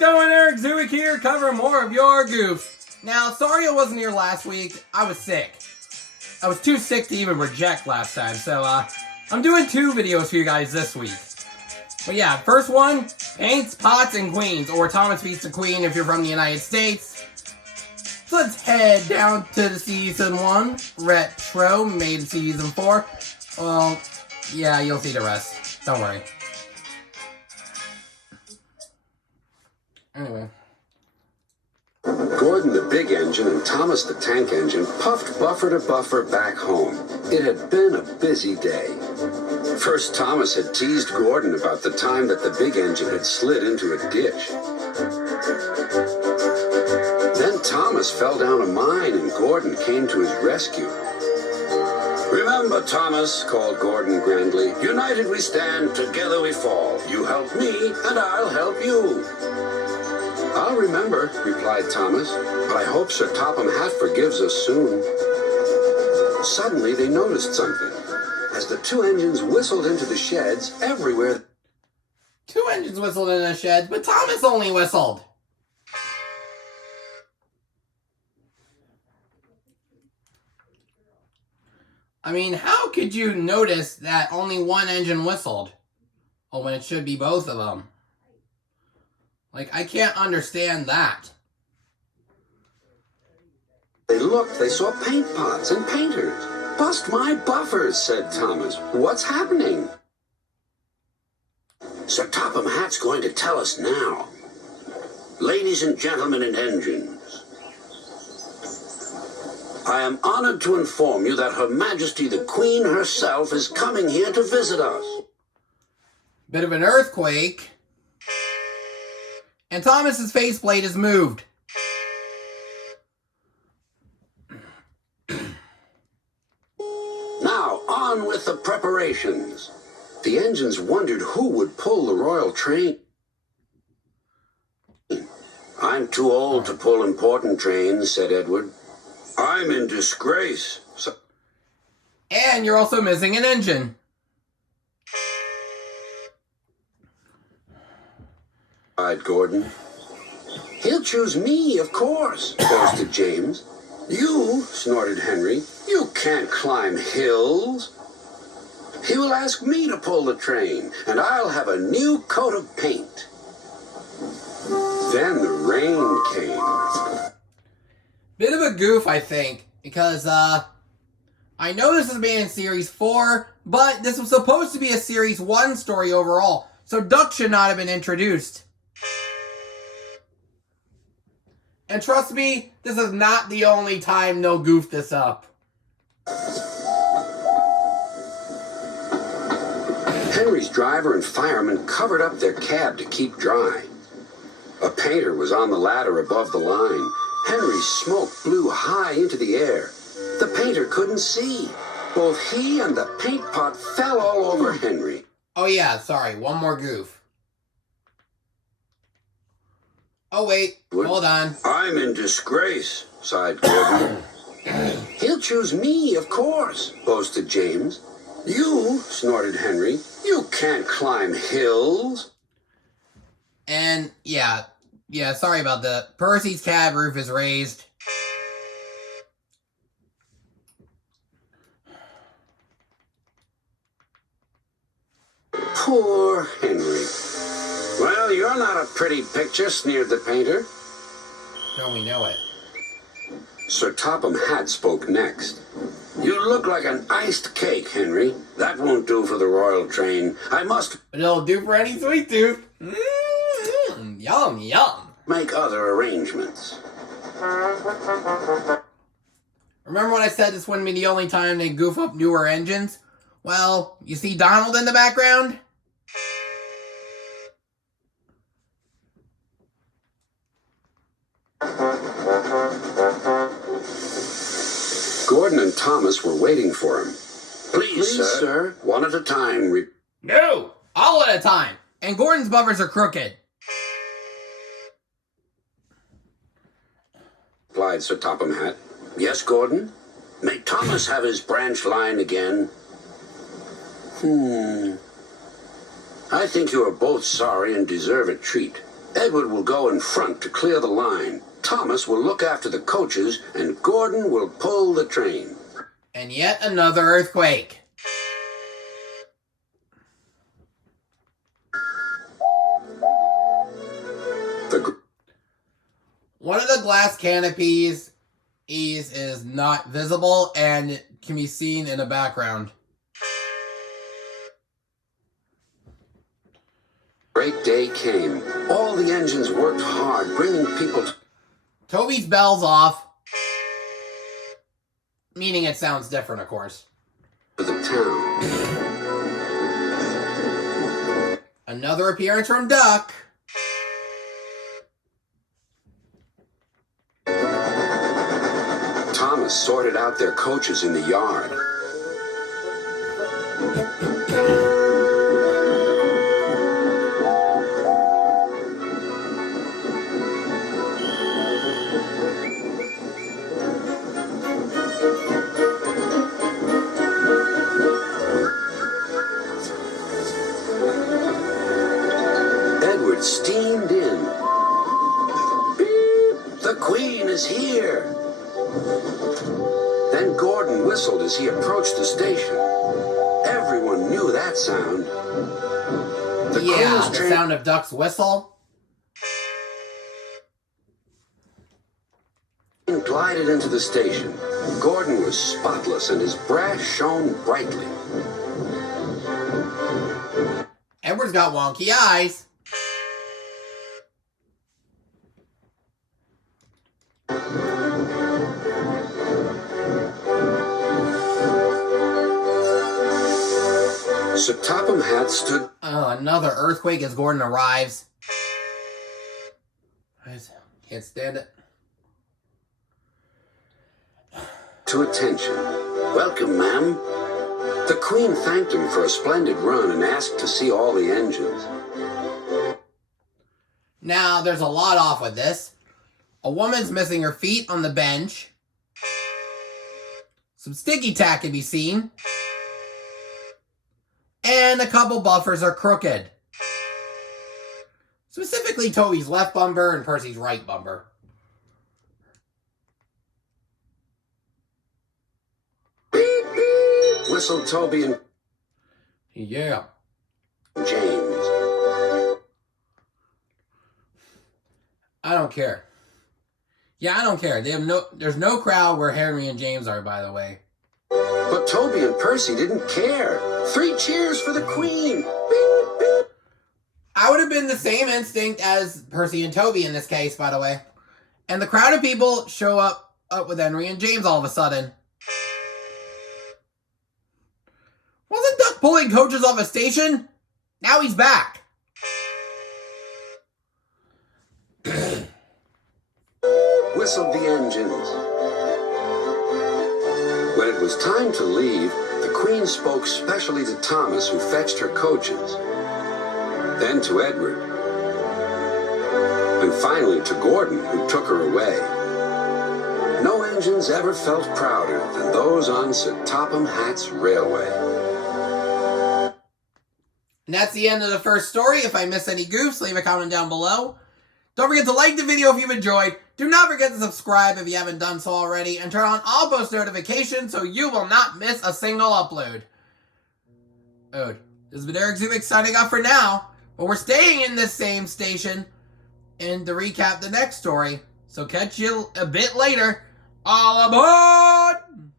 going? Eric Zuick here, covering more of your Goofs. Now, sorry I wasn't here last week. I was sick. I was too sick to even reject last time, so I'm doing 2 videos for you guys this week. But yeah, first one, Paints, Pots, and Queens, or Thomas Beats the Queen if you're from the United States. So let's head down to the Season 1, Retro, made in Season 4. Well, yeah, you'll see the rest. Don't worry. Anyway. Gordon the big engine and Thomas the tank engine puffed buffer to buffer back home. It had been a busy day. First, Thomas had teased Gordon about the time that the big engine had slid into a ditch. Then Thomas fell down a mine and Gordon came to his rescue. "Remember, Thomas," called Gordon grandly, "united we stand, together we fall. You help me, and I'll help you." "I'll remember," replied Thomas, "but I hope Sir Topham Hatt forgives us soon." Suddenly they noticed something. As the 2 engines whistled into the sheds, everywhere... 2 engines whistled in the sheds, but Thomas only whistled. I mean, how could you notice that only 1 engine whistled? Oh, when it should be both of them. Like, I can't understand that. They looked, they saw paint pots and painters. "Bust my buffers," said Thomas. "What's happening?" "Sir Topham Hatt's going to tell us now. Ladies and gentlemen and engines, I am honored to inform you that Her Majesty the Queen herself is coming here to visit us." Bit of an earthquake. And Thomas's faceplate is moved. Now, on with the preparations. The engines wondered who would pull the royal train. "I'm too old to pull important trains," said Edward. "I'm in disgrace." And you're also missing an engine. Cried Gordon. "He'll choose me, of course," boasted James. "You," snorted Henry, "you can't climb hills." "He will ask me to pull the train, and I'll have a new coat of paint." Then the rain came. Bit of a goof, I think, because I know this is made in Series 4, but this was supposed to be a Series 1 story overall, so Duck should not have been introduced. And trust me, this is not the only time they'll goof this up. Henry's driver and fireman covered up their cab to keep dry. A painter was on the ladder above the line. Henry's smoke blew high into the air. The painter couldn't see. Both he and the paint pot fell all over Henry. Oh yeah, sorry, one more goof. Oh wait, hold on. "I'm in disgrace," sighed Gordon. "He'll choose me, of course," boasted James. "You," snorted Henry, "you can't climb hills." And yeah, sorry about that. Percy's cab roof is raised. Poor Henry. "Well, you're not a pretty picture," sneered the painter. Don't we know it? Sir Topham Hatt spoke next. "You look like an iced cake, Henry. That won't do for the royal train. I must..." But it'll do for any sweet tooth. Yum, yum. "Make other arrangements." Remember when I said this wouldn't be the only time they goof up newer engines? Well, you see Donald in the background? Gordon and Thomas were waiting for him. Please, sir. One at a time. No! All at a time! And Gordon's buffers are crooked. Replied Sir Topham Hatt. "Yes, Gordon? May Thomas have his branch line again?" I think you are both sorry and deserve a treat. Edward will go in front to clear the line. Thomas will look after the coaches, and Gordon will pull the train. And yet another earthquake. One of the glass canopies is not visible and can be seen in the background. Great day came. All the engines worked hard, bringing people to... Toby's bell's off. Meaning it sounds different, of course. ...to the town. Another appearance from Duck. Thomas sorted out their coaches in the yard. Edward steamed in. Beep! The Queen is here! Then Gordon whistled as he approached the station. Everyone knew that sound. The sound of Duck's whistle. Glided into the station. Gordon was spotless and his brass shone brightly. Edward's got wonky eyes. So Topham Hatt stood... Oh, another earthquake as Gordon arrives. Can't stand it. ...to attention. Welcome, ma'am. The Queen thanked him for a splendid run and asked to see all the engines. Now, there's a lot off with this. A woman's missing her feet on the bench. Some sticky tack can be seen. And a couple buffers are crooked. Specifically Toby's left bumper and Percy's right bumper. Beep, beep, whistled Toby and... Yeah. James. I don't care. Yeah, I don't care. There's no crowd where Henry and James are, by the way. But Toby and Percy didn't care. 3 cheers for the Queen. Beep, beep. I would have been the same instinct as Percy and Toby in this case, by the way. And the crowd of people show up with Henry and James all of a sudden. Wasn't Duck pulling coaches off a station? Now he's back. Whistled the engines. When it was time to leave, the Queen spoke specially to Thomas, who fetched her coaches. Then to Edward. And finally to Gordon, who took her away. No engines ever felt prouder than those on Sir Topham Hatt's railway. And that's the end of the first story. If I missed any goofs, leave a comment down below. Don't forget to like the video if you've enjoyed. Do not forget to subscribe if you haven't done so already. And turn on all post notifications so you will not miss a single upload. This has been Eric Zubik signing off for now. But we're staying in this same station. And to recap the next story. So catch you a bit later. All aboard!